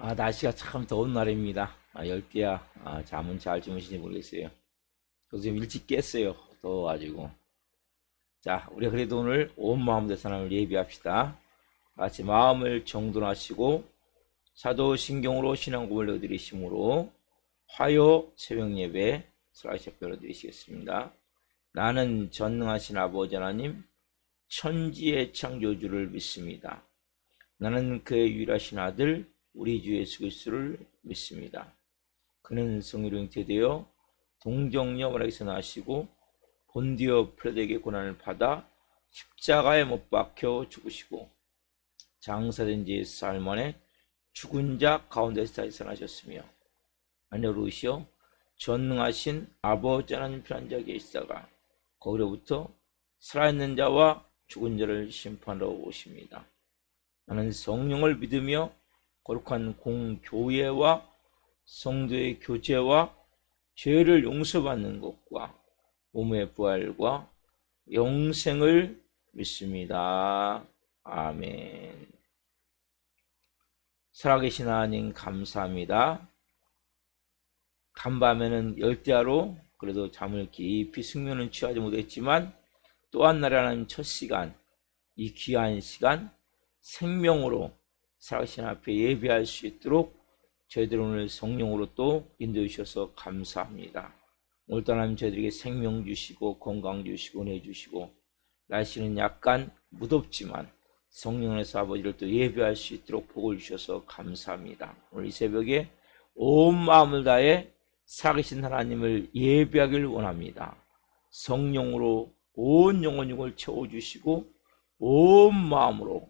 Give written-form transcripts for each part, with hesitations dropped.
날씨가 참 더운 날입니다. 열대야. 잠은 잘 주무시는지 모르겠어요. 저도 지금 일찍 깼어요. 더워가지고. 자, 우리가 그래도 오늘 온 마음 된 하나님을 예비합시다. 같이 마음을 정돈하시고 사도신경으로 신앙 고백을 드리심으로 화요 새벽 예배 슬라이드를 드리시겠습니다. 나는 전능하신 아버지 하나님 천지의 창조주를 믿습니다. 나는 그의 유일하신 아들 우리 주 예수 그리스도를 믿습니다. 그는 성령으로 잉태되어 동정녀 마리아에서 나시고 본디오 필라도에게 고난을 받아 십자가에 못 박혀 죽으시고 장사된 지 사흘 만에 죽은 자 가운데서 다시 살아나셨으며 하늘로 오시어 전능하신 아버지 하나님 편한 자에 계시다가 거기로부터 살아있는 자와 죽은 자를 심판하러 오십니다. 나는 성령을 믿으며 거룩한 공교회와 성도의 교제와 죄를 용서받는 것과 몸의 부활과 영생을 믿습니다. 아멘. 살아계신 하나님 감사합니다. 간밤에는 열대야로 그래도 잠을 깊이 숙면은 취하지 못했지만 또 한 날에 하나님 첫 시간, 이 귀한 시간 생명으로 살아계신 앞에 예배할 수 있도록 저희들 오늘 성령으로 또 인도해 주셔서 감사합니다. 오늘도 하나님 저희들에게 생명 주시고 건강 주시고 은혜 주시고 날씨는 약간 무덥지만 성령 안에서 아버지를 또 예배할 수 있도록 복을 주셔서 감사합니다. 오늘 이 새벽에 온 마음을 다해 살아계신 하나님을 예배하길 원합니다. 성령으로 온 영혼 육을 채워주시고 온 마음으로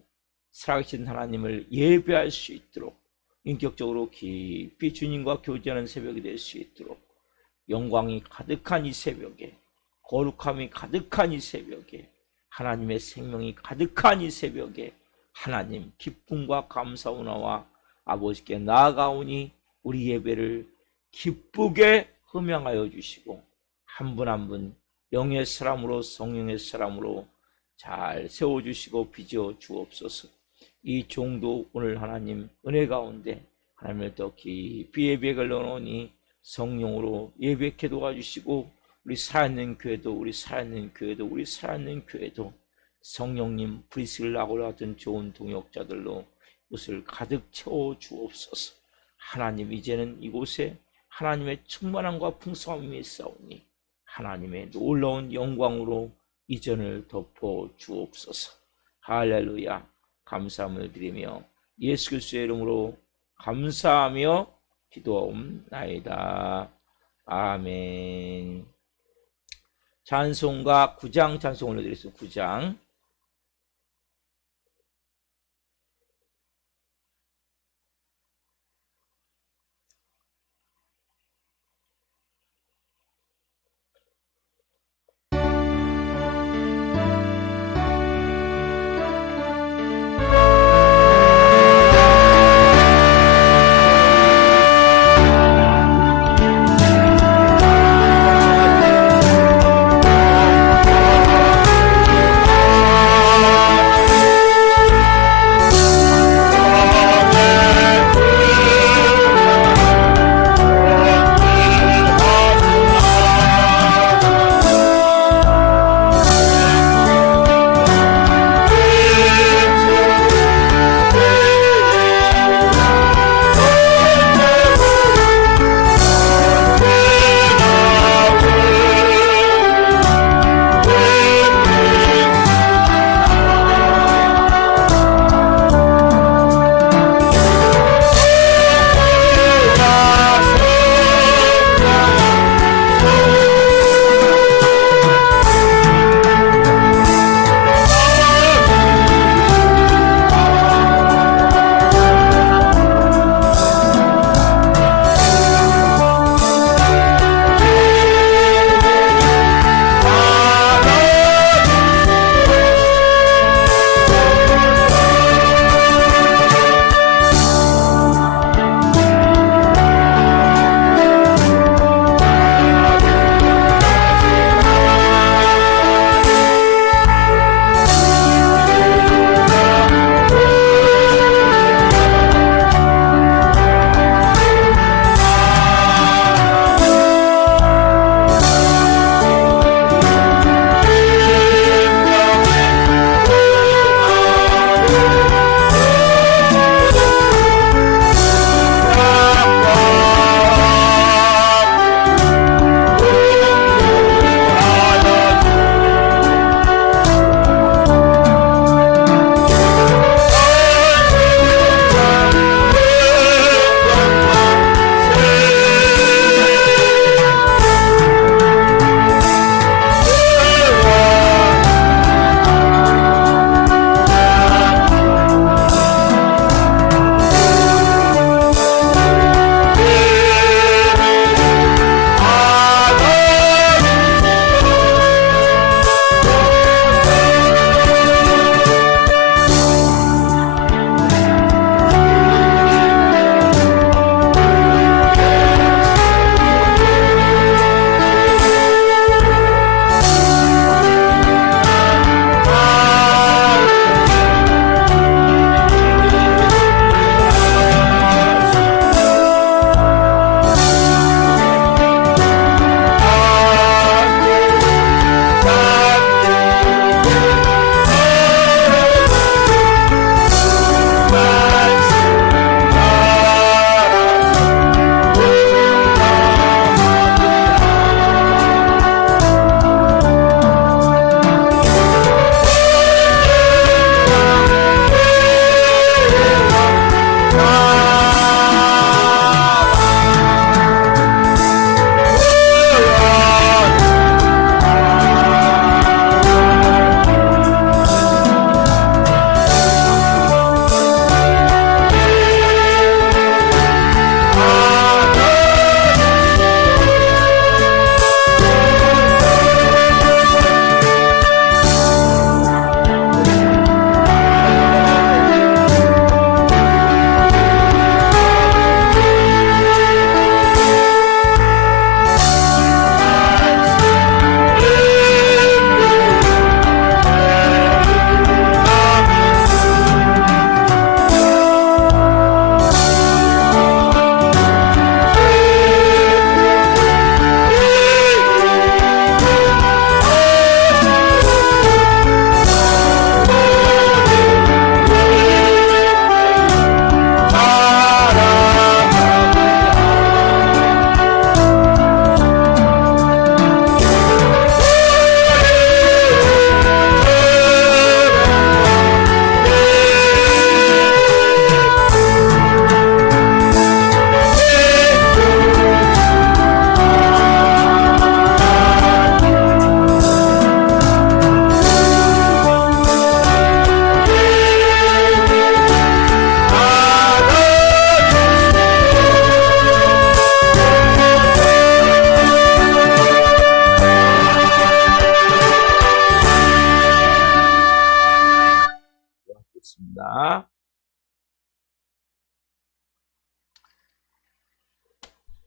살아계신 하나님을 예배할 수 있도록 인격적으로 깊이 주님과 교제하는 새벽이 될 수 있도록 영광이 가득한 이 새벽에 거룩함이 가득한 이 새벽에 하나님의 생명이 가득한 이 새벽에 하나님 기쁨과 감사 은혜와 아버지께 나아가오니 우리 예배를 기쁘게 흠양하여 주시고 한 분 한 분 영의 사람으로 성령의 사람으로 잘 세워주시고 빚어 주옵소서. 이 종도 오늘 하나님 은혜 가운데 하나님을 더 깊이 예배를 넣으니 성령으로 예배케 도와주시고 우리 살아있는 교회도 우리 살아있는 교회도 성령님 브리스라고 같은 좋은 동역자들로 이곳을 가득 채워 주옵소서. 하나님 이제는 이곳에 하나님의 충만함과 풍성함이 있사오니 하나님의 놀라운 영광으로 이전을 덮어 주옵소서. 할렐루야. 감사함을 드리며 예수 그리스도의 이름으로 감사하며 기도하옵나이다. 아멘. 찬송가 9장 찬송 올려드리겠습니다. 9장.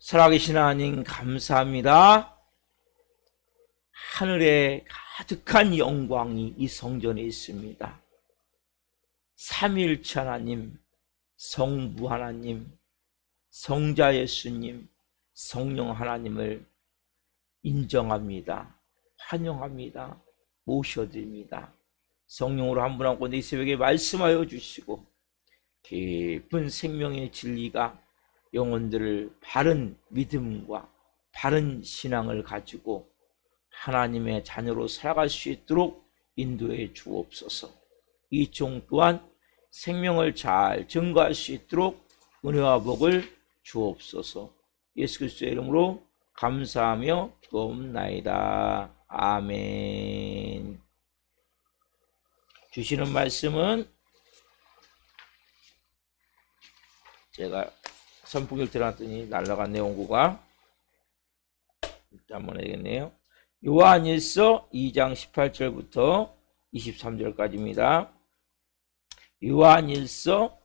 살아계신 하나님 감사합니다. 하늘에 가득한 영광이 이 성전에 있습니다. 삼위일체 하나님, 성부 하나님, 성자 예수님, 성령 하나님을 인정합니다. 환영합니다. 모셔드립니다. 성령으로 한 분 한 분 이 새벽에 말씀하여 주시고 깊은 생명의 진리가 영혼들을 바른 믿음과 바른 신앙을 가지고 하나님의 자녀로 살아갈 수 있도록 인도해 주옵소서. 이 종 또한 생명을 잘 증거할 수 있도록 은혜와 복을 주옵소서. 예수 그리스도의 이름으로 감사하며 기도옵나이다. 아멘. 주시는 말씀은 제가 선풍기를 들어놨더니 날아갔네 원고가. 일단 한번 해야겠네요. 요한일서 2장 18절부터 23절까지입니다. 요한일서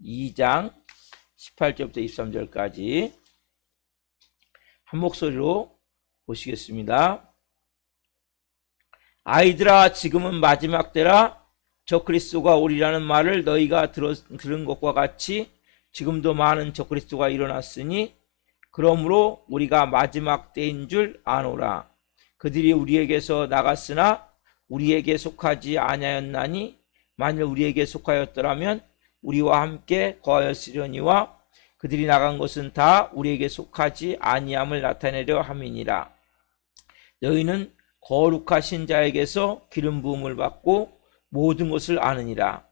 2장 18절부터 23절까지 한 목소리로 보시겠습니다. 아이들아, 지금은 마지막 때라. 저 그리스도가 오리라는 말을 너희가 들은 것과 같이 지금도 많은 저 그리스도가 일어났으니 그러므로 우리가 마지막 때인 줄 아노라. 그들이 우리에게서 나갔으나 우리에게 속하지 아니하였나니 만일 우리에게 속하였더라면 우리와 함께 거하였으려니와 그들이 나간 것은 다 우리에게 속하지 아니함을 나타내려 함이니라. 너희는 거룩하신 자에게서 기름 부음을 받고 모든 것을 아느니라.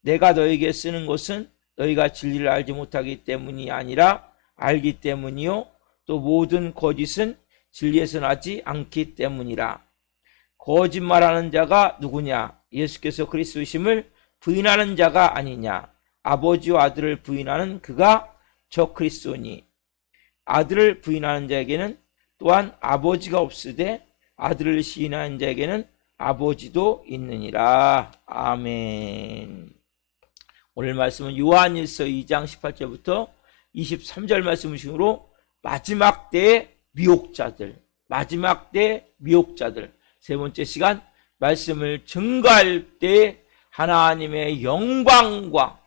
내가 너희에게 쓰는 것은 너희가 진리를 알지 못하기 때문이 아니라 알기 때문이요 또 모든 거짓은 진리에서 나지 않기 때문이라. 거짓말하는 자가 누구냐? 예수께서 그리스도심을 부인하는 자가 아니냐? 아버지와 아들을 부인하는 그가 저 그리스도니. 아들을 부인하는 자에게는 또한 아버지가 없으되 아들을 시인하는 자에게는 아버지도 있느니라. 아멘. 오늘 말씀은 요한일서 2장 18절부터 23절 말씀 중으로 마지막 때의 미혹자들, 마지막 때의 미혹자들, 세 번째 시간 말씀을 증거할 때 하나님의 영광과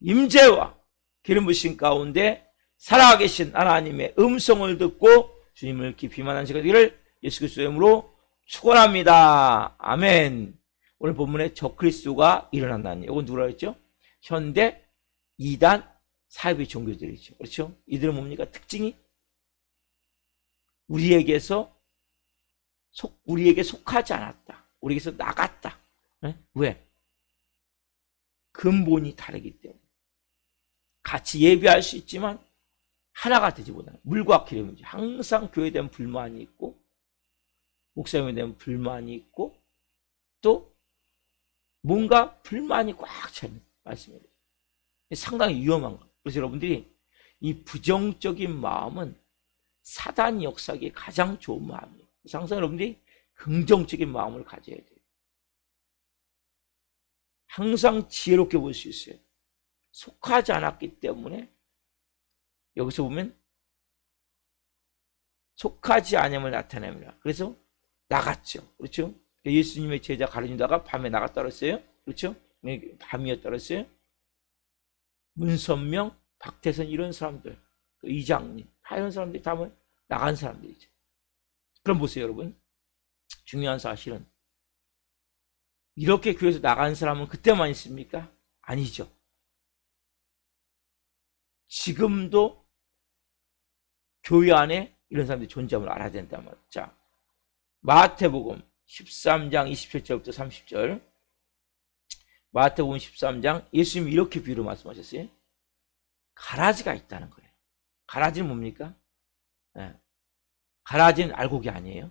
임재와 기름 부으심 가운데 살아계신 하나님의 음성을 듣고 주님을 깊이 만난 시간 되기를 예수 그리스도의 이름으로 축원합니다. 아멘. 오늘 본문에 저 그리스도가 일어난다니, 이건 누구라 했죠? 현대 2단 사이비 종교들이죠. 그렇죠? 이들은 뭡니까? 특징이 우리에게 속하지 않았다. 우리에게서 나갔다. 네? 왜? 근본이 다르기 때문에. 같이 예배할 수 있지만 하나가 되지 못하는 물과 기름이지. 항상 교회에 대한 불만이 있고 목사님에 대한 불만이 있고 또 뭔가 불만이 꽉 차는 말씀이에요. 상당히 위험한 거예요. 그래서 여러분들이 이 부정적인 마음은 사단이 역사하기에 가장 좋은 마음이에요. 그래서 항상 여러분들이 긍정적인 마음을 가져야 돼요. 항상 지혜롭게 볼 수 있어요. 속하지 않았기 때문에 여기서 보면 속하지 않음을 나타냅니다. 그래서 나갔죠. 그렇죠? 예수님의 제자 가르치다가 밤에 나갔다 그랬어요. 그렇죠? 밤이었다 그랬어요. 문선명, 박태선 이런 사람들, 이장님 다 이런 사람들이 다 나간 사람들이죠. 그럼 보세요 여러분. 중요한 사실은 이렇게 교회에서 나간 사람은 그때만 있습니까? 아니죠. 지금도 교회 안에 이런 사람들이 존재함을 알아야 된단 말이죠. 자, 마태복음 13장 27절부터 30절. 마태복음 13장, 예수님이 이렇게 비유로 말씀하셨어요. 가라지가 있다는 거예요. 가라지는 뭡니까? 네. 가라지는 알곡이 아니에요.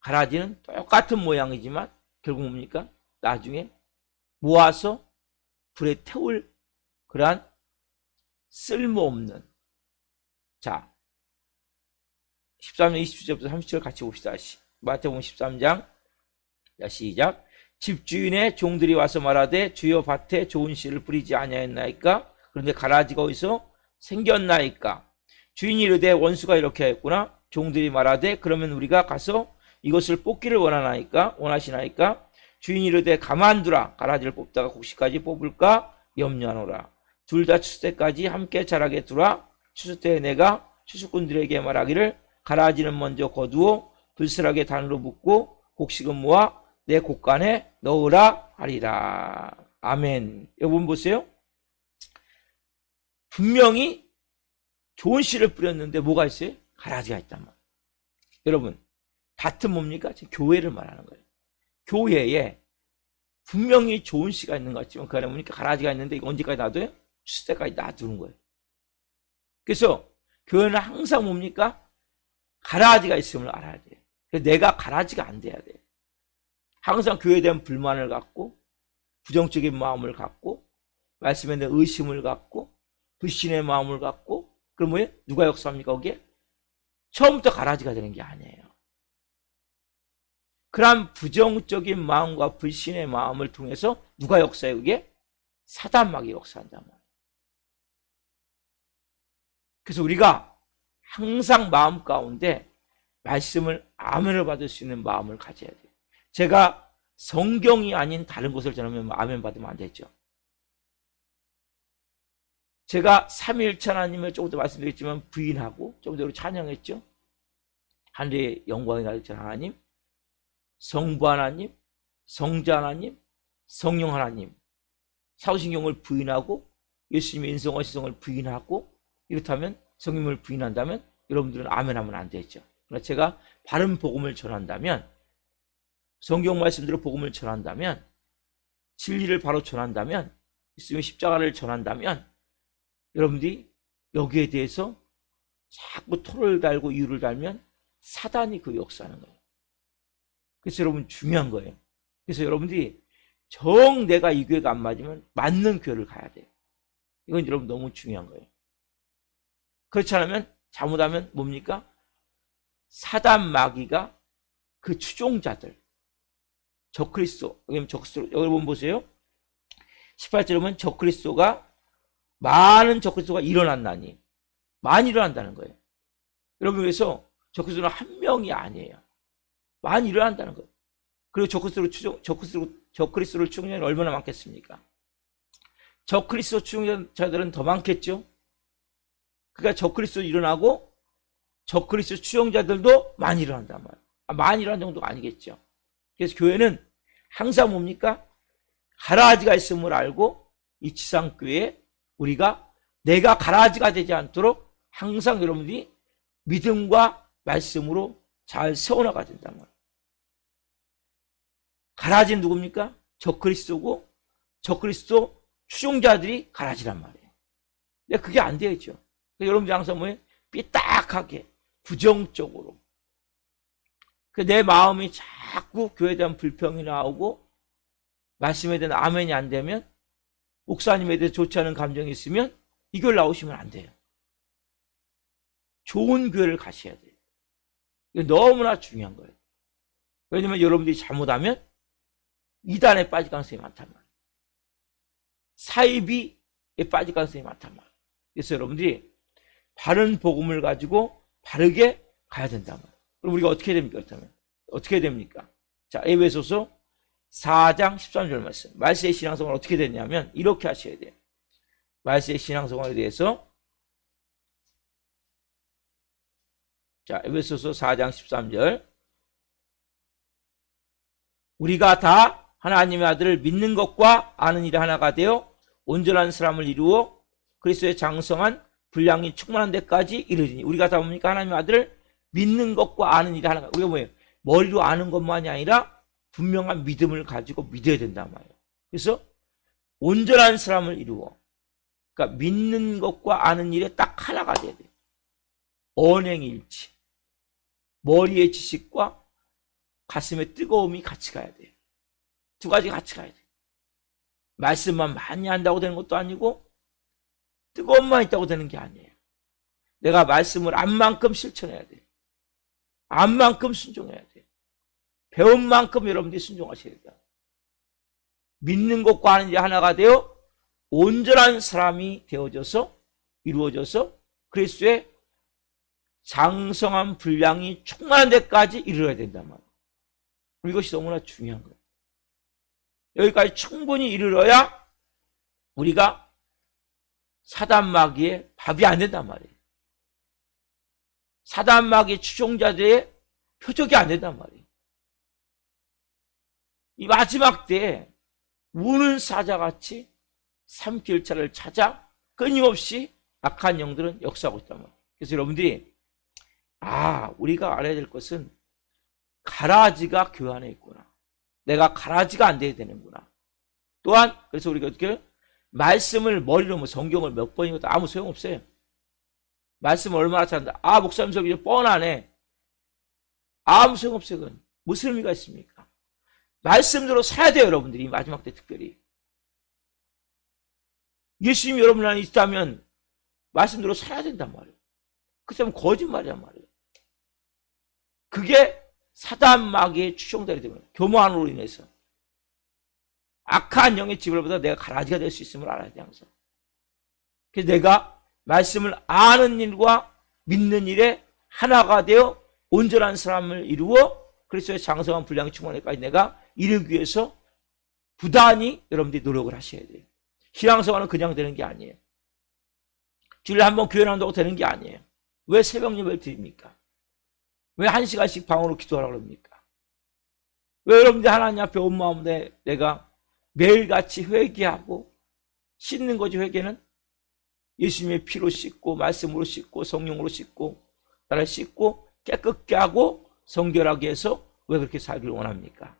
가라지는 똑같은 모양이지만 결국 뭡니까? 나중에 모아서 불에 태울 그러한 쓸모없는. 자, 13장 27절부터 30절 같이 봅시다. 마태복음 13장. 자, 시작. 집주인의 종들이 와서 말하되 주여 밭에 좋은 씨를 뿌리지 아니하였나이까? 그런데 가라지가 어디서 생겼나이까? 주인이 이르되 원수가 이렇게 했구나. 종들이 말하되 그러면 우리가 가서 이것을 뽑기를 원하시나이까? 주인이 이르되 가만두라. 가라지를 뽑다가 곡식까지 뽑을까 염려하노라. 둘 다 추수 때까지 함께 자라게 두라. 추수 때에 내가 추수꾼들에게 말하기를 가라지는 먼저 거두어 불슬하게 단으로 묶고 곡식은 모아 내 곡간에 넣으라 하리라. 아멘. 여러분 보세요. 분명히 좋은 씨를 뿌렸는데 뭐가 있어요? 가라지가 있단 말이에요. 여러분, 밭은 뭡니까? 지금 교회를 말하는 거예요. 교회에 분명히 좋은 씨가 있는 것 같지만 그 안에 보니까 가라지가 있는데 이거 언제까지 놔둬요? 추수 때까지 놔두는 거예요. 그래서 교회는 항상 뭡니까? 가라지가 있음을 알아야 돼요. 그래서 내가 가라지가 안 돼야 돼요. 항상 교회에 대한 불만을 갖고 부정적인 마음을 갖고 말씀에 대한 의심을 갖고 불신의 마음을 갖고 그럼 뭐예요? 누가 역사합니까 거기에? 처음부터 가라지가 되는 게 아니에요. 그런 부정적인 마음과 불신의 마음을 통해서 누가 역사해요? 그게 사단마귀 역사한단 말이에요. 그래서 우리가 항상 마음 가운데 말씀을 아멘을 받을 수 있는 마음을 가져야 돼요. 제가 성경이 아닌 다른 것을 전하면 아멘 받으면 안 되죠. 제가 삼위일체 하나님을 조금 더 말씀드렸지만 부인하고 조금 더 찬양했죠. 하늘의 영광이 가득한 하나님, 성부 하나님, 성자 하나님, 성령 하나님, 사후신경을 부인하고 예수님의 인성과 시성을 부인하고 이렇다면 성령을 부인한다면 여러분들은 아멘 하면 안 되죠. 그러나 제가 바른 복음을 전한다면 성경 말씀대로 복음을 전한다면 진리를 바로 전한다면 예수님의 십자가를 전한다면 여러분들이 여기에 대해서 자꾸 토를 달고 이유를 달면 사단이 그 역사하는 거예요. 그래서 여러분 중요한 거예요. 그래서 여러분들이 정 내가 이 교회가 안 맞으면 맞는 교회를 가야 돼요. 이건 여러분 너무 중요한 거예요. 그렇지 않으면 잘못하면 뭡니까? 사단 마귀가 그 추종자들 적그리스도 여러분 보세요. 18절에 보면 적그리스도가 많은 적그리스도가 일어난다니 많이 일어난다는 거예요. 여러분 그래서 적그리스도는 한 명이 아니에요. 많이 일어난다는 거예요. 그리고 적그리스도를 추종자는 얼마나 많겠습니까? 적그리스도 추종자들은 더 많겠죠. 그러니까 적그리스도 일어나고 적그리스도 추종자들도 많이 일어난단 말이에요. 많이 일어난 정도가 아니겠죠. 그래서 교회는 항상 뭡니까? 가라지가 있음을 알고 이 지상교회에 우리가 내가 가라지가 되지 않도록 항상 여러분들이 믿음과 말씀으로 잘 세워나가야 된단 말이에요. 가라지는 누굽니까? 적그리스도고 적그리스도 추종자들이 가라지란 말이에요. 근데 그게 안 되죠. 여러분들이 항상 뭐예요? 삐딱하게 부정적으로 내 마음이 자꾸 교회에 대한 불평이 나오고 말씀에 대한 아멘이 안 되면 목사님에 대해 좋지 않은 감정이 있으면 이 교회 나오시면 안 돼요. 좋은 교회를 가셔야 돼요. 이게 너무나 중요한 거예요. 왜냐면 여러분들이 잘못하면 이단에 빠질 가능성이 많단 말이에요. 사이비에 빠질 가능성이 많단 말이에요. 그래서 여러분들이 바른 복음을 가지고 바르게 가야 된단 말이에요. 그럼 우리가 어떻게 됩니까? 그렇다면 어떻게 됩니까? 자, 에베소서 4장 13절 말씀. 말세의 신앙생활 어떻게 됐냐면 이렇게 하셔야 돼요. 말세의 신앙생활에 대해서 자, 에베소서 4장 13절. 우리가 다 하나님의 아들을 믿는 것과 아는 일이 하나가 되어 온전한 사람을 이루어 그리스도의 장성한 분량이 충만한 데까지 이르리니. 우리가 다 뭡니까? 하나님의 아들을 믿는 것과 아는 일이 하나가. 우리가 뭐예요? 머리로 아는 것만이 아니라 분명한 믿음을 가지고 믿어야 된단 말이에요. 그래서 온전한 사람을 이루어. 그러니까 믿는 것과 아는 일에 딱 하나가 돼야 돼요. 언행일치. 머리의 지식과 가슴의 뜨거움이 같이 가야 돼요. 두 가지 같이 가야 돼요. 말씀만 많이 한다고 되는 것도 아니고 뜨거움만 있다고 되는 게 아니에요. 내가 말씀을 안 만큼 실천해야 돼요. 안 만큼 순종해야 돼요. 배운 만큼 여러분들이 순종하셔야 돼요. 믿는 것과 아는 일이 하나가 되어 온전한 사람이 되어져서 이루어져서 그리스도의 장성한 분량이 충만한 데까지 이르러야 된단 말이에요. 이것이 너무나 중요한 거예요. 여기까지 충분히 이르러야 우리가 사단마귀의 밥이 안 된단 말이에요. 사단마귀의 추종자들의 표적이 안 된단 말이에요. 이 마지막 때에 우는 사자같이 삼킬자를 찾아 끊임없이 악한 영들은 역사하고 있단 말이에요. 그래서 여러분들이 우리가 알아야 될 것은 가라지가 교회 안에 있구나. 내가 가라지가 안 돼야 되는구나. 또한 그래서 우리가 어떻게 말씀을 머리로 뭐 성경을 몇 번 읽어도 아무 소용없어요. 말씀을 얼마나 잘한다. 목사님 소리 뻔하네. 아무 소용없어요. 그건 무슨 의미가 있습니까? 말씀대로 살아야 돼요. 여러분들이 마지막 때 특별히. 예수님이 여러분 안에 있다면 말씀대로 살아야 된단 말이에요. 그렇다면 거짓말이란 말이에요. 그게 사단 마귀의 추종자들이 되면 교만으로 인해서 악한 영의 지배로부터 내가 가라지가 될 수 있음을 알아야 돼 항상. 그래서 내가 말씀을 아는 일과 믿는 일에 하나가 되어 온전한 사람을 이루어 그리스도의 장성한 분량이 충만하기까지 내가 이르기 위해서 부단히 여러분들이 노력을 하셔야 돼요. 신앙생활은 그냥 되는 게 아니에요. 주일에 한번 교회 나온다고 되는 게 아니에요. 왜 새벽 예배를 드립니까? 왜 1시간씩 방으로 기도하라고 그럽니까? 왜 여러분들 하나님 앞에 온 마음에 내가 매일같이 회개하고 씻는 거지. 회개는 예수님의 피로 씻고 말씀으로 씻고 성령으로 씻고 나를 씻고 깨끗게 하고 성결하게 해서 왜 그렇게 살기를 원합니까?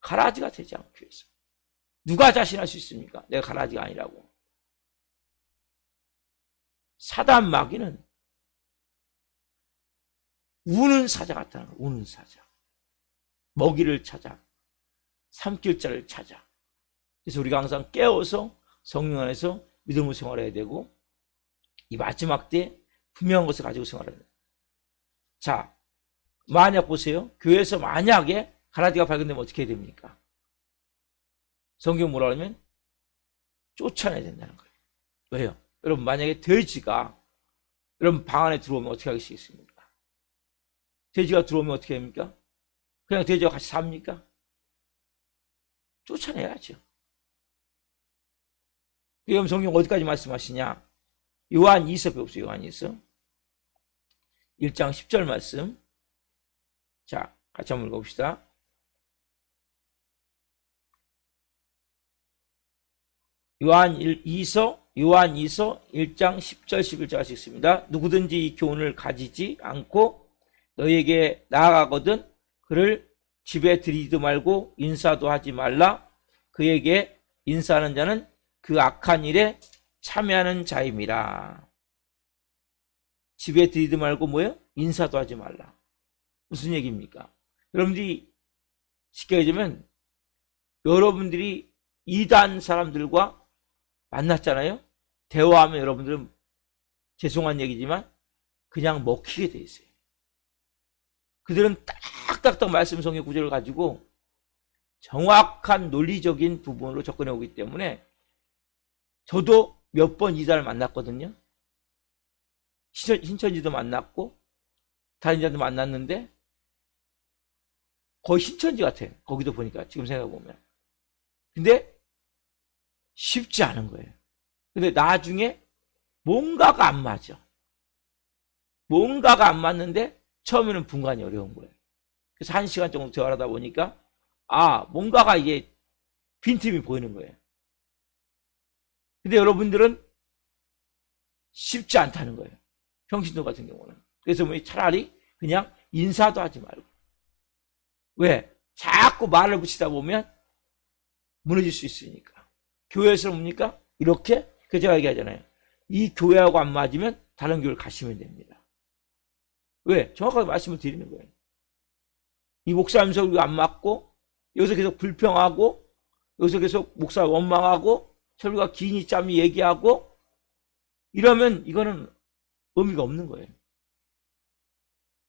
가라지가 되지 않기 위해서. 누가 자신할 수 있습니까? 내가 가라지가 아니라고. 사단 마귀는 우는 사자 같다는 거예요. 우는 사자. 먹이를 찾아. 삼킬 자를 찾아. 그래서 우리가 항상 깨어서 성령 안에서 믿음으로 생활해야 되고 이 마지막 때 분명한 것을 가지고 생활해야 돼요. 자, 만약 보세요. 교회에서 만약에 가라지가 발견되면 어떻게 해야 됩니까? 성경 뭐라 그러면 쫓아내야 된다는 거예요. 왜요? 여러분 만약에 돼지가 여러분 방 안에 들어오면 어떻게 하시겠습니까? 돼지가 들어오면 어떻게 합니까? 그냥 돼지와 같이 삽니까? 쫓아내야죠. 그럼 성경 어디까지 말씀하시냐? 요한 2서 배웁시다. 요한 2서 1장 10절 말씀. 자, 같이 한번 읽어봅시다. 요한 2서 1장 10절 11절 하시겠습니다. 누구든지 이 교훈을 가지지 않고 너에게 나아가거든 그를 집에 들이지도 말고 인사도 하지 말라. 그에게 인사하는 자는 그 악한 일에 참여하는 자임이라. 집에 들이지도 말고 뭐예요? 인사도 하지 말라. 무슨 얘기입니까? 여러분들이 쉽게 얘기하면 여러분들이 이단 사람들과 만났잖아요. 대화하면 여러분들은 죄송한 얘기지만 그냥 먹히게 돼 있어요. 그들은 딱딱딱 말씀 성경 구절을 가지고 정확한 논리적인 부분으로 접근해 오기 때문에 저도 몇 번 이단을 만났거든요. 신천지도 만났고 다른 자도 만났는데 거의 신천지 같아요. 거기도 보니까 지금 생각해보면. 근데 쉽지 않은 거예요. 근데 나중에 뭔가가 안 맞아. 뭔가가 안 맞는데 처음에는 분간이 어려운 거예요. 그래서 1시간 정도 대화를 하다 보니까 뭔가가 이게 빈틈이 보이는 거예요. 근데 여러분들은 쉽지 않다는 거예요. 평신도 같은 경우는. 그래서 뭐 차라리 그냥 인사도 하지 말고. 왜? 자꾸 말을 붙이다 보면 무너질 수 있으니까. 교회에서 뭡니까? 이렇게 제가 얘기하잖아요. 이 교회하고 안 맞으면 다른 교회를 가시면 됩니다. 왜? 정확하게 말씀을 드리는 거예요. 이 목사님 설교가 안 맞고 여기서 계속 불평하고 여기서 계속 목사 원망하고 설교가 기니 짬이 얘기하고 이러면 이거는 의미가 없는 거예요.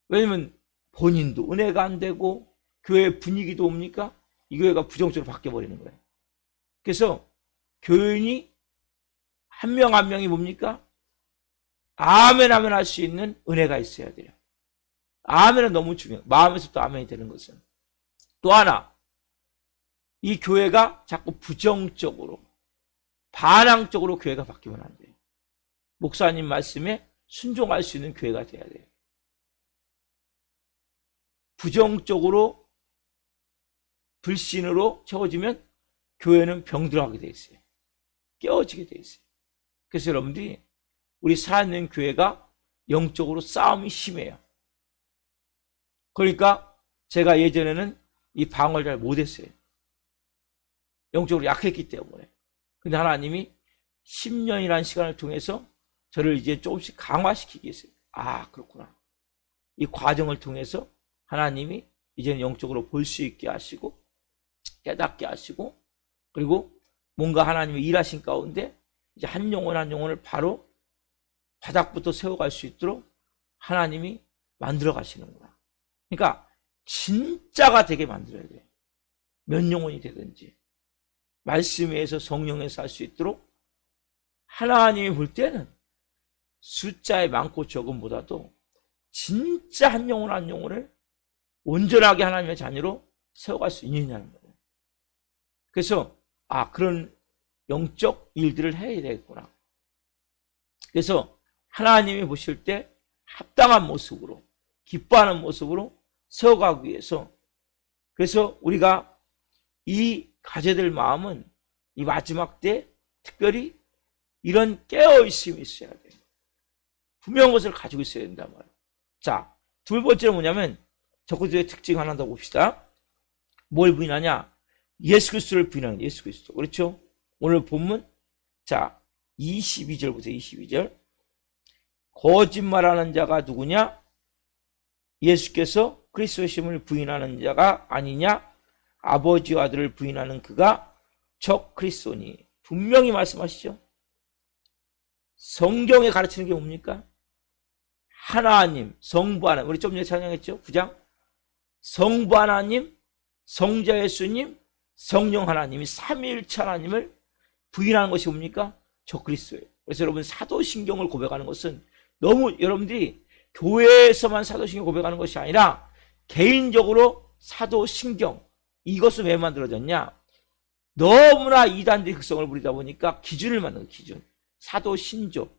왜냐면 본인도 은혜가 안 되고 교회 분위기도 뭡니까? 이 교회가 부정적으로 바뀌어버리는 거예요. 그래서 교인이 한 명 한 명이 뭡니까? 아멘 아멘 할 수 있는 은혜가 있어야 돼요. 아멘은 너무 중요해요. 마음에서 또 아멘이 되는 것은. 또 하나, 이 교회가 자꾸 부정적으로 반항적으로 교회가 바뀌면 안 돼요. 목사님 말씀에 순종할 수 있는 교회가 돼야 돼요. 부정적으로 불신으로 채워지면 교회는 병들어가게 돼 있어요. 깨어지게 돼 있어요. 그래서 여러분들이 우리 살아있는 교회가 영적으로 싸움이 심해요. 그러니까 제가 예전에는 이 방어를 잘 못했어요. 영적으로 약했기 때문에. 근데 하나님이 10년이라는 시간을 통해서 저를 이제 조금씩 강화시키기 위해서요. 아, 그렇구나. 이 과정을 통해서 하나님이 이제는 영적으로 볼 수 있게 하시고 깨닫게 하시고 그리고 뭔가 하나님의 일하신 가운데 이제 한 영혼 한 영혼을 바로 바닥부터 세워갈 수 있도록 하나님이 만들어 가시는구나. 그러니까 진짜가 되게 만들어야 돼요. 몇 영혼이 되든지 말씀에서 성령에서 할 수 있도록 하나님이 볼 때는 숫자의 많고 적음보다도 진짜 한 영혼 한 영혼을 온전하게 하나님의 자녀로 세워갈 수 있느냐는 거예요. 그래서 그런 영적 일들을 해야 되겠구나. 그래서 하나님이 보실 때 합당한 모습으로 기뻐하는 모습으로 세워가기 위해서 그래서 우리가 이 가져야 될 마음은 이 마지막 때 특별히 이런 깨어있음이 있어야 돼요. 분명한 것을 가지고 있어야 된단 말이에요. 자, 두 번째는 뭐냐면 적그리스도의 특징 하나 더 봅시다. 뭘 부인하냐? 예수 그리스도를 부인하는 거예요. 예수 그리스도. 그렇죠? 오늘 본문 자 22절 보세요. 22절. 거짓말하는 자가 누구냐? 예수께서 그리스도의 심을 부인하는 자가 아니냐? 아버지와 아들을 부인하는 그가 적 그리스도니. 분명히 말씀하시죠. 성경에 가르치는 게 뭡니까? 하나님, 성부 하나님. 우리 좀 전에 찬양했죠? 9장. 성부 하나님, 성자 예수님, 성령 하나님이 삼위일체 하나님을 부인하는 것이 뭡니까? 적 그리스도예요. 그래서 여러분 사도신경을 고백하는 것은 너무 여러분들이 교회에서만 사도신경 고백하는 것이 아니라 개인적으로 사도신경 이것은 왜 만들어졌냐? 너무나 이단들이 흑성을 부리다 보니까 기준을 만든 기준. 사도신조.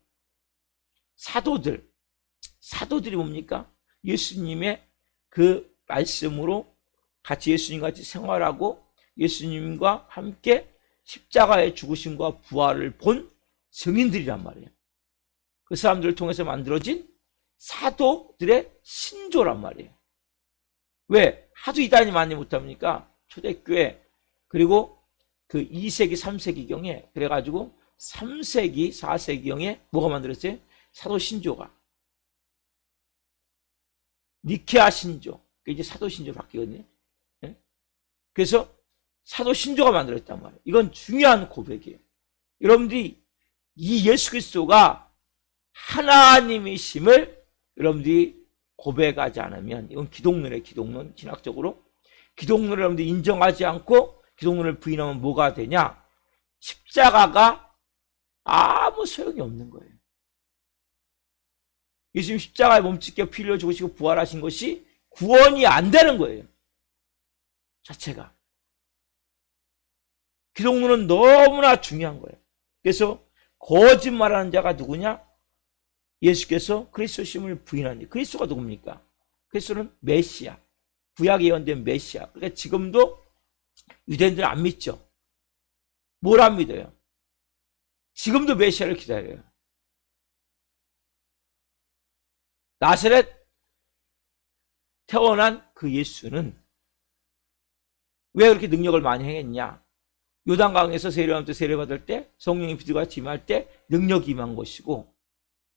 사도들이 뭡니까? 예수님의 그 말씀으로 같이 예수님과 같이 생활하고 예수님과 함께 십자가의 죽으심과 부활을 본 증인들이란 말이에요. 그 사람들을 통해서 만들어진 사도들의 신조란 말이에요. 왜? 하도 이단이 많이 못합니까? 초대교회 그리고 그 2세기 3세기경에 그래가지고 3세기 4세기경에 뭐가 만들었어요? 사도신조가 니케아 신조 이제 사도신조 바뀌거든요. 네? 그래서 사도신조가 만들어졌단 말이에요. 이건 중요한 고백이에요. 여러분들이 이 예수 그리스도가 하나님이심을 여러분들이 고백하지 않으면 이건 기독론이에요. 기독론 진학적으로 기독론을 여러분들이 인정하지 않고 기독론을 부인하면 뭐가 되냐? 십자가가 아무 소용이 없는 거예요. 예수님 십자가에 몸짓게 피 흘려 죽으시고 부활하신 것이 구원이 안 되는 거예요. 자체가. 기독론은 너무나 중요한 거예요. 그래서 거짓말하는 자가 누구냐? 예수께서 그리스도심을 부인하니. 그리스도가 누굽니까? 그리스도는 메시아. 구약에 예언된 메시아. 그러니까 지금도 유대인들은 안 믿죠. 뭘 안 믿어요? 지금도 메시아를 기다려요. 나사렛 태어난 그 예수는 왜 그렇게 능력을 많이 행했냐? 요단강에서 세례받을 세례받을 때 성령이 비둘기같이 임할 때 능력이 임한 것이고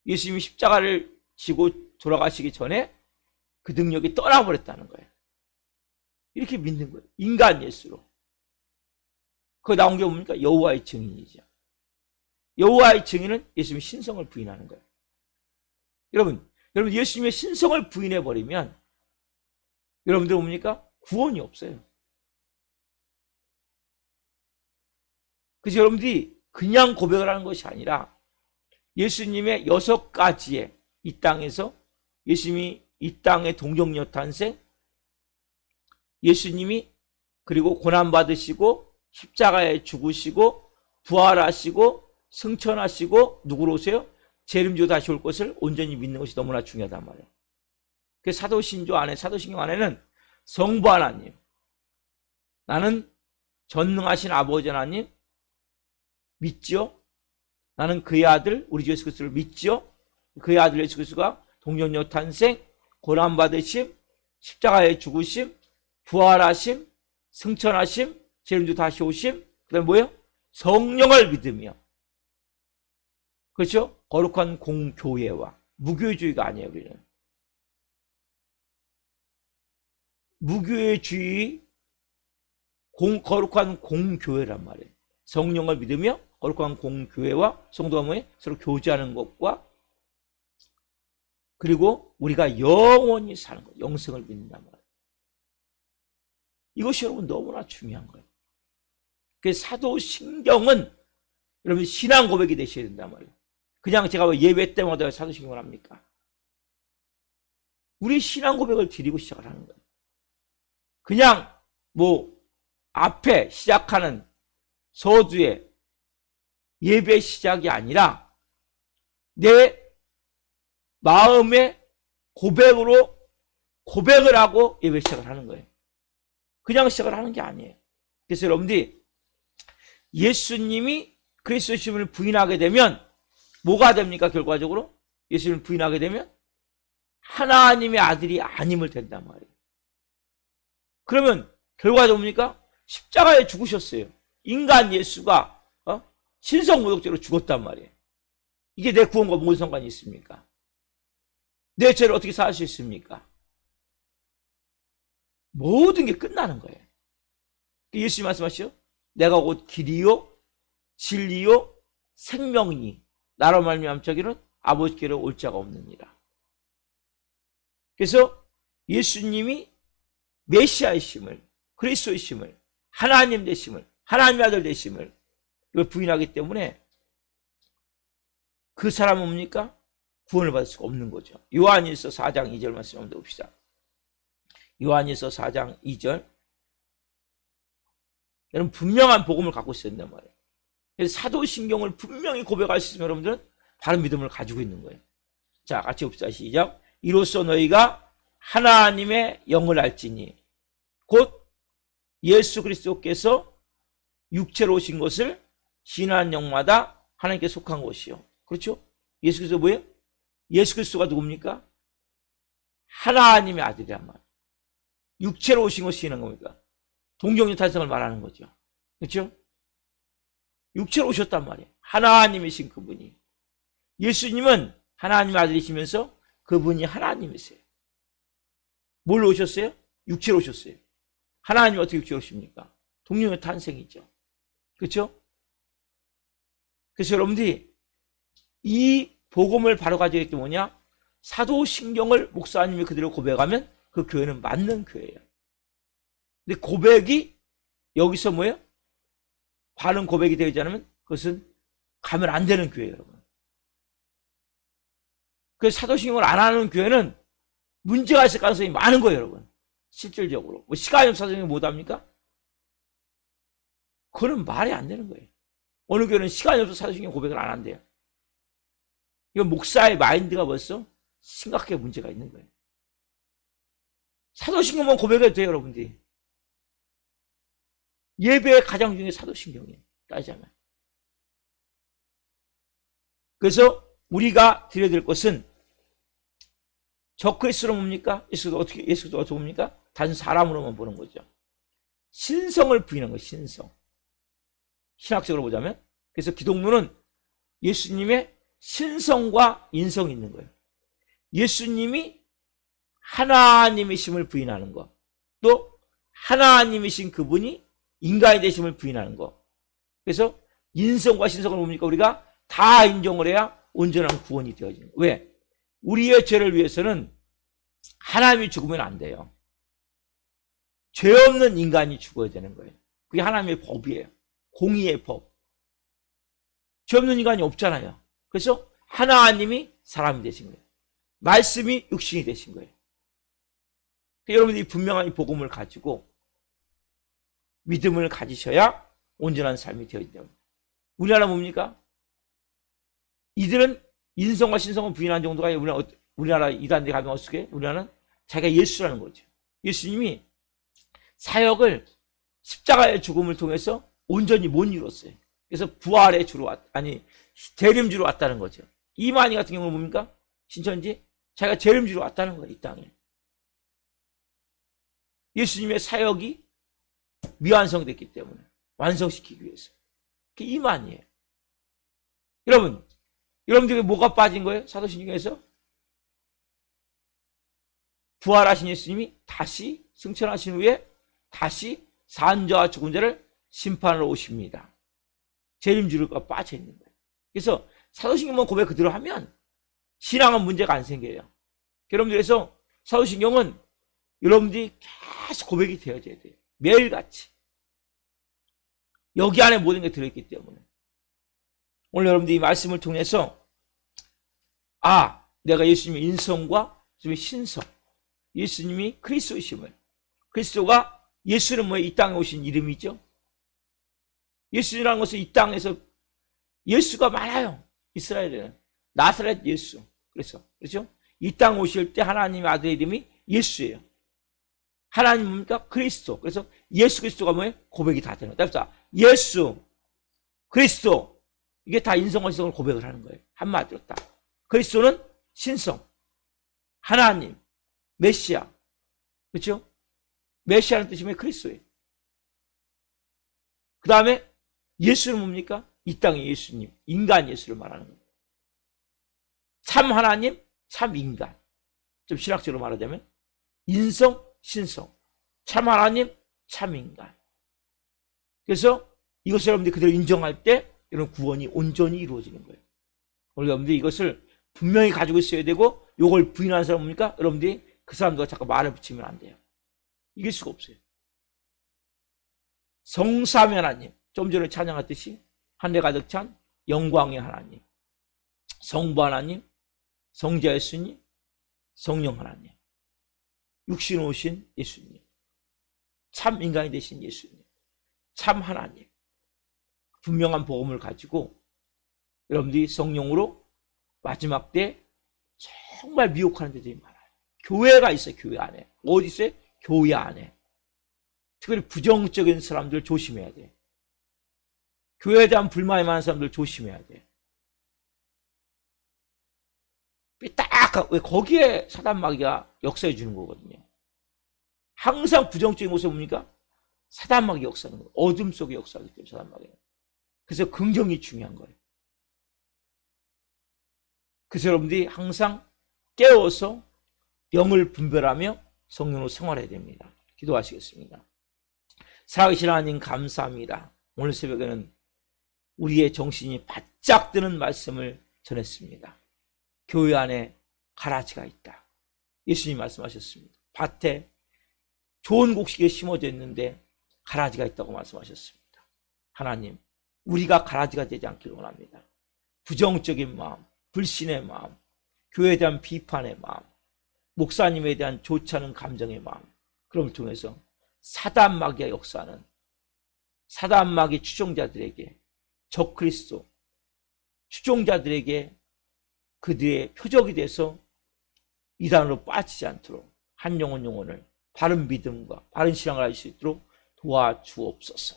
예수님이 십자가를 지고 돌아가시기 전에 그 능력이 떠나버렸다는 거예요. 이렇게 믿는 거예요. 인간 예수로. 거기 나온 게 뭡니까? 여호와의 증인이죠. 여호와의 증인은 예수님의 신성을 부인하는 거예요. 여러분 예수님의 신성을 부인해버리면 여러분들 뭡니까? 구원이 없어요. 그래서 여러분들이 그냥 고백을 하는 것이 아니라 예수님의 6가지의 이 땅에서 예수님이 이 땅의 동정녀 탄생, 예수님이 그리고 고난받으시고 십자가에 죽으시고 부활하시고 승천하시고 누구로 오세요? 재림지고 다시 올 것을 온전히 믿는 것이 너무나 중요하단 말이에요. 그 사도신조 안에, 사도신경 안에는 성부 하나님, 나는 전능하신 아버지 하나님 믿지요? 나는 그의 아들 우리 주 예수 그리스도를 믿지요? 그의 아들 예수 그리스도가 동정녀 탄생, 고난받으심, 십자가에 죽으심, 부활하심, 승천하심, 재림지고 다시 오심, 그 다음에 뭐예요? 성령을 믿으며, 그렇죠? 거룩한 공교회와, 무교회주의가 아니에요. 우리는 무교회주의, 거룩한 공교회란 말이에요. 성령을 믿으며 거룩한 공교회와 성도가 뭐예요? 서로 교제하는 것과, 그리고 우리가 영원히 사는 것, 영생을 믿는단 말이에요. 이것이 여러분 너무나 중요한 거예요. 그래서 사도신경은 여러분 신앙 고백이 되셔야 된단 말이에요. 그냥 제가 예배 때마다 사도신경을 합니까? 우리 신앙 고백을 드리고 시작을 하는 거예요. 그냥 뭐 앞에 시작하는 서두에 예배 시작이 아니라 내 마음의 고백으로 고백을 하고 예배 시작을 하는 거예요. 그냥 시작을 하는 게 아니에요. 그래서 여러분들이 예수님이 그리스도심을 부인하게 되면 뭐가 됩니까? 결과적으로 예수님을 부인하게 되면 하나님의 아들이 아님을 된단 말이에요. 그러면 결과적으로 뭡니까? 십자가에 죽으셨어요. 인간 예수가 신성모독죄로 죽었단 말이에요. 이게 내 구원과 무슨 상관이 있습니까? 내 죄를 어떻게 사할 수 있습니까? 모든 게 끝나는 거예요. 예수님 말씀하시죠. 내가 곧 길이요 진리요 생명이니 나로 말미암아 저기는 아버지께로 올 자가 없느니라. 그래서 예수님이 메시아이심을, 그리스도이심을, 하나님 되심을, 하나님의 아들 되심을 부인하기 때문에 그 사람은 뭡니까? 구원을 받을 수가 없는 거죠. 요한일서 4장 2절 말씀 한번 봅시다. 요한일서 4장 2절. 여러분 분명한 복음을 갖고 있어야 된단 말이에요. 그래서 사도신경을 분명히 고백할 수 있으면 여러분들은 바른 믿음을 가지고 있는 거예요. 자, 같이 봅시다. 시작. 이로써 너희가 하나님의 영을 알지니 곧 예수 그리스도께서 육체로 오신 것을 신한 영마다 하나님께 속한 것이요. 그렇죠? 예수 그리스도 뭐예요? 예수 그리스도가 누굽니까? 하나님의 아들이란 말. 육체로 오신 것이 신한 겁니까? 동정녀 탄생을 말하는 거죠. 그렇죠? 육체로 오셨단 말이에요. 하나님이신 그분이. 예수님은 하나님의 아들이시면서 그분이 하나님이세요. 뭘로 오셨어요? 육체로 오셨어요. 하나님이 어떻게 육체로 오십니까? 동정녀 탄생이죠. 그렇죠? 그래서 여러분들이 이 복음을 바로 가지고 있는 게 뭐냐? 사도신경을 목사님이 그대로 고백하면 그 교회는 맞는 교회예요. 근데 고백이 여기서 뭐예요? 바른 고백이 되지 않으면 그것은 가면 안 되는 교회예요, 여러분. 그래서 사도신경을 안 하는 교회는 문제가 있을 가능성이 많은 거예요, 여러분. 실질적으로. 뭐 시간이 없어서 사도신경 못 합니까? 그건 말이 안 되는 거예요. 어느 교회는 시간이 없어서 사도신경 고백을 안 한대요. 이건 목사의 마인드가 벌써 심각하게 문제가 있는 거예요. 사도신경만 고백해도 돼요, 여러분들이. 예배의 가장 중요한 사도신경이에요. 따지자면. 그래서 우리가 드려야 될 것은 저 그리스도는 뭡니까? 예수도 어떻게 봅니까? 단순 사람으로만 보는 거죠. 신성을 부인한 거예요. 신성. 신학적으로 보자면. 그래서 기독론은 예수님의 신성과 인성이 있는 거예요. 예수님이 하나님이심을 부인하는 것, 또 하나님이신 그분이 인간이 되심을 부인하는 것. 그래서 인성과 신성을 뭡니까? 우리가 다 인정을 해야 온전한 구원이 되어지는 거예요. 왜? 우리의 죄를 위해서는 하나님이 죽으면 안 돼요. 죄 없는 인간이 죽어야 되는 거예요. 그게 하나님의 법이에요. 공의의 법. 죄 없는 인간이 없잖아요. 그래서 하나님이 사람이 되신 거예요. 말씀이 육신이 되신 거예요. 여러분들이 분명한 이 복음을 가지고 믿음을 가지셔야 온전한 삶이 되어야 됩니다. 우리나라 뭡니까? 이들은 인성과 신성을 부인한 정도가 아니라 우리나라 이단들이 가면 어떻게? 우리나라는 자기가 예수라는 거죠. 예수님이 사역을 십자가의 죽음을 통해서 온전히 못 이뤘어요. 그래서 부활의 주로 재림주로 왔다는 거죠. 이만희 같은 경우는 뭡니까? 신천지 자기가 재림주로 왔다는 거예요. 이 땅에. 예수님의 사역이 미완성됐기 때문에 완성시키기 위해서. 그게 이만희예요. 여러분들이 뭐가 빠진 거예요? 사도신경에서 부활하신 예수님이 다시 승천하신 후에 다시 산자와 죽은 자를 심판하러 오십니다. 재림주가 빠져 있는 거예요. 그래서 사도신경만 고백 그대로 하면 신앙은 문제가 안 생겨요. 여러분들에서 사도신경은 여러분들이 계속 고백이 되어져야 돼요. 매일같이. 여기 안에 모든 게 들어있기 때문에. 오늘 여러분들이 이 말씀을 통해서 내가 예수님의 인성과 신성, 예수님이 그리스도이심을, 그리스도가 예수는 뭐예요? 이 땅에 오신 이름이죠. 예수님이라는 것은 이 땅에서 예수가 많아요. 이스라엘에는 나사렛 예수. 그렇죠? 이 땅 오실 때 하나님의 아들 이름이 예수예요. 하나님입니까? 그리스도. 그래서 예수 그리스도가 뭐예요? 고백이 다 되는 거예요. 예수, 그리스도. 이게 다 인성과 신성을 고백을 하는 거예요. 한마디로 딱. 그리스도는 신성, 하나님, 메시아. 그렇죠? 메시아는 뜻이 뭐예요? 그리스도예요. 그 다음에 예수는 뭡니까? 이 땅의 예수님, 인간 예수를 말하는 거예요. 참 하나님, 참 인간. 좀 신학적으로 말하자면 인성, 신성, 참 하나님, 참 인간. 그래서 이것을 여러분들이 그대로 인정할 때 이런 구원이 온전히 이루어지는 거예요. 오늘 여러분들이 이것을 분명히 가지고 있어야 되고, 이걸 부인하는 사람 뭡니까? 여러분들이 그 사람들과 자꾸 말을 붙이면 안 돼요. 이길 수가 없어요. 성삼위 하나님, 좀 전에 찬양했듯이 하늘에 가득 찬 영광의 하나님, 성부 하나님, 성자 예수님, 성령 하나님, 육신 오신 예수님, 참 인간이 되신 예수님, 참 하나님. 분명한 복음을 가지고 여러분들이 성령으로 마지막 때 정말 미혹하는 데들이 많아요. 교회가 있어요. 교회 안에. 어디 있어요? 교회 안에. 특별히 부정적인 사람들 조심해야 돼요. 교회에 대한 불만이 많은 사람들 조심해야 돼요. 딱 거기에 사단 마귀가 역사해 주는 거거든요. 항상 부정적인 모습 뭡니까? 사단 마귀 역사하는 거예요. 어둠 속에 역사하기 때문에 사단 마귀는. 그래서 긍정이 중요한 거예요. 그래서 여러분들이 항상 깨워서 영을 분별하며 성령으로 생활해야 됩니다. 기도하시겠습니다. 살아계신 하나님 감사합니다. 오늘 새벽에는 우리의 정신이 바짝 드는 말씀을 전했습니다. 교회 안에 가라지가 있다. 예수님 말씀하셨습니다. 밭에 좋은 곡식이 심어져 있는데 가라지가 있다고 말씀하셨습니다. 하나님, 우리가 가라지가 되지 않기를 원합니다. 부정적인 마음, 불신의 마음, 교회에 대한 비판의 마음, 목사님에 대한 좋지 않은 감정의 마음, 그걸 통해서 사단 마귀가 역사하는 사단 마귀 추종자들에게, 적그리스도 추종자들에게 그들의 표적이 돼서 이단으로 빠지지 않도록 한 영혼을 바른 믿음과 바른 신앙을 할 수 있도록 도와주옵소서.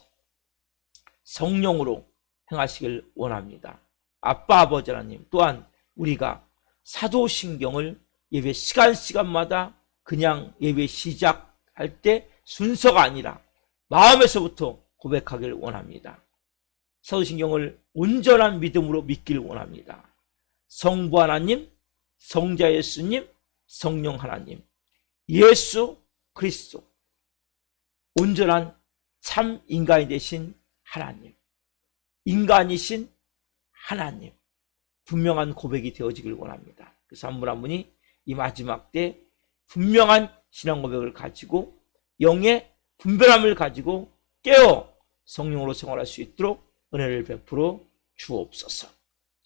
성령으로 행하시길 원합니다. 아빠 아버지 하나님, 또한 우리가 사도신경을 예배 시간마다 그냥 예배 시작할 때 순서가 아니라 마음에서부터 고백하길 원합니다. 사도신경을 온전한 믿음으로 믿길 원합니다. 성부 하나님, 성자 예수님, 성령 하나님, 예수 그리스도, 온전한 참 인간이 되신 하나님, 인간이신 하나님, 분명한 고백이 되어지길 원합니다. 그래서 한 분 한 분이 이 마지막 때 분명한 신앙 고백을 가지고 영의 분별함을 가지고 깨어 성령으로 생활할 수 있도록 은혜를 베풀어 주옵소서.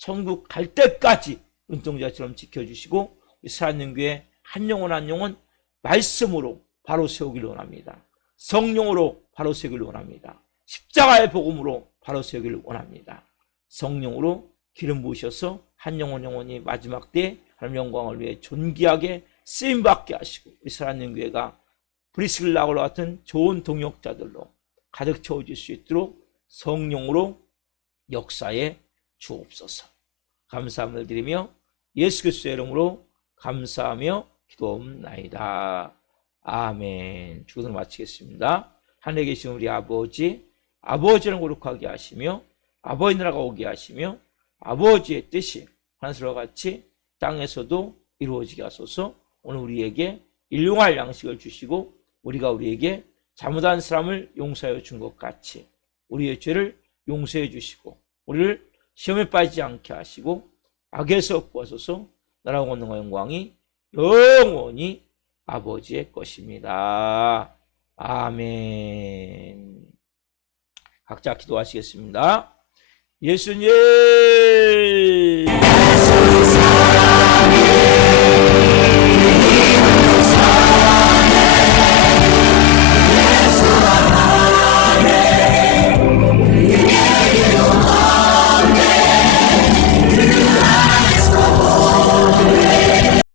천국 갈 때까지 눈동자처럼 지켜주시고 우리 살아있는 한 영혼 한 영혼 말씀으로 바로 세우기를 원합니다. 성령으로 바로 세우기를 원합니다. 십자가의 복음으로 바로 세우기를 원합니다. 성령으로 기름 부으셔서 한 영혼 영혼이 마지막 때에 하나님 영광을 위해 존귀하게 쓰임받게 하시고 우리 살아있는 교회가 브리스길라와 같은 좋은 동역자들로 가득 채워질 수 있도록 성령으로 역사에 주옵소서. 감사함을 드리며 예수 그리스도의 이름으로 감사하며 기도옵나이다. 아멘. 주기도를 마치겠습니다. 하늘에 계신 우리 아버지, 아버지를 거룩하게 하시며 아버지 나라가 오게 하시며 아버지의 뜻이 하늘과 같이 땅에서도 이루어지게 하소서. 오늘 우리에게 일용할 양식을 주시고 우리가 우리에게 잘못한 사람을 용서하여 준 것 같이 우리의 죄를 용서해 주시고 우리를 시험에 빠지지 않게 하시고 악에서 구하소서. 나라와 권능과 영광이 영원히 아버지의 것입니다. 아멘. 각자 기도하시겠습니다. 예수님